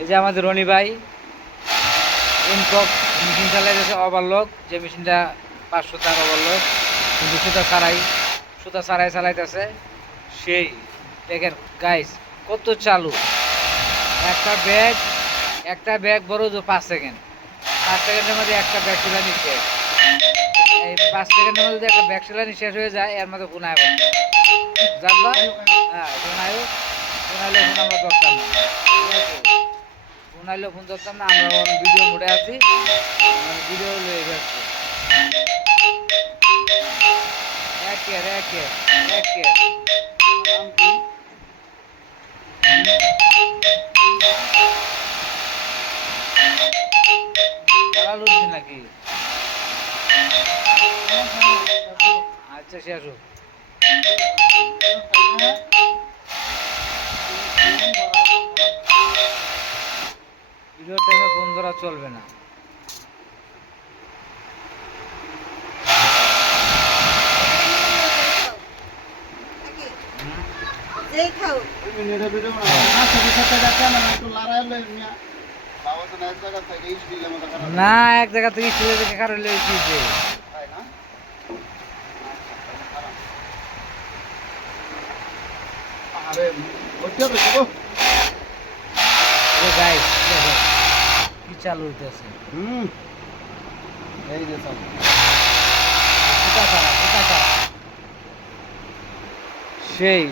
এই যে আমাদের রনি ভাই ইনকক মেশিন চালাইতেছে, ওভারলোক, যে মেশিনটা 500 তার ওভারলোক, কিন্তু সুতা ছাড়াই চালাইতেছে। সেই দেখেন গাইস কত চালু। একটা ব্যাগ বড় তো 5 সেকেন্ডের মধ্যে একটা ব্যাগ সিলানি শেষ। এই 5 সেকেন্ডের মধ্যে যদি একটা ব্যাগ সিলানি শেষ হয়ে যায়, এর মধ্যে গুনায় জানবা। হ্যাঁ গুনাইলে ফোন আমরা ধরতাম না, ঠিক আছে? গুনাইলে ফোন ধরতাম না, আমরা ভিডিও মোডে আছি, ভিডিও লয়ে যাচ্ছি। একে জালালউদ্দিন নাকি? আচ্ছা শেষ হোক। ভিডিও টাইমে ফোন ধরা চলবে না। না এক জায়গা থেকে স্টিলের দেখে কারো লেগেছে। কি চালু হইতেছে? এই যে চালু সেই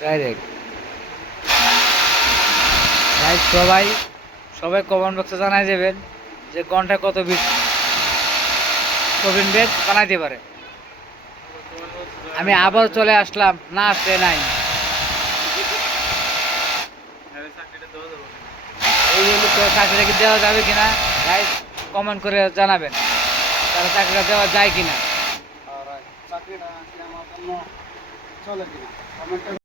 ডাইরেক্ট গাইস, সবাই কমেন্ট বক্সে জানাই দেবেন যে ঘন্টায় কত বিট প্রবীণ বেদ বানাইতে পারে। আমি আবার চলে আসলাম, না আসলে নাই। এই চাকরিটা কি দেওয়া যাবে কিনা গাইস কমেন্ট করে জানাবেন, তাহলে চাকরিটা দেওয়া যায় কিনা। আর চাকরিটা আমার জন্য চলে কিনা কমেন্টে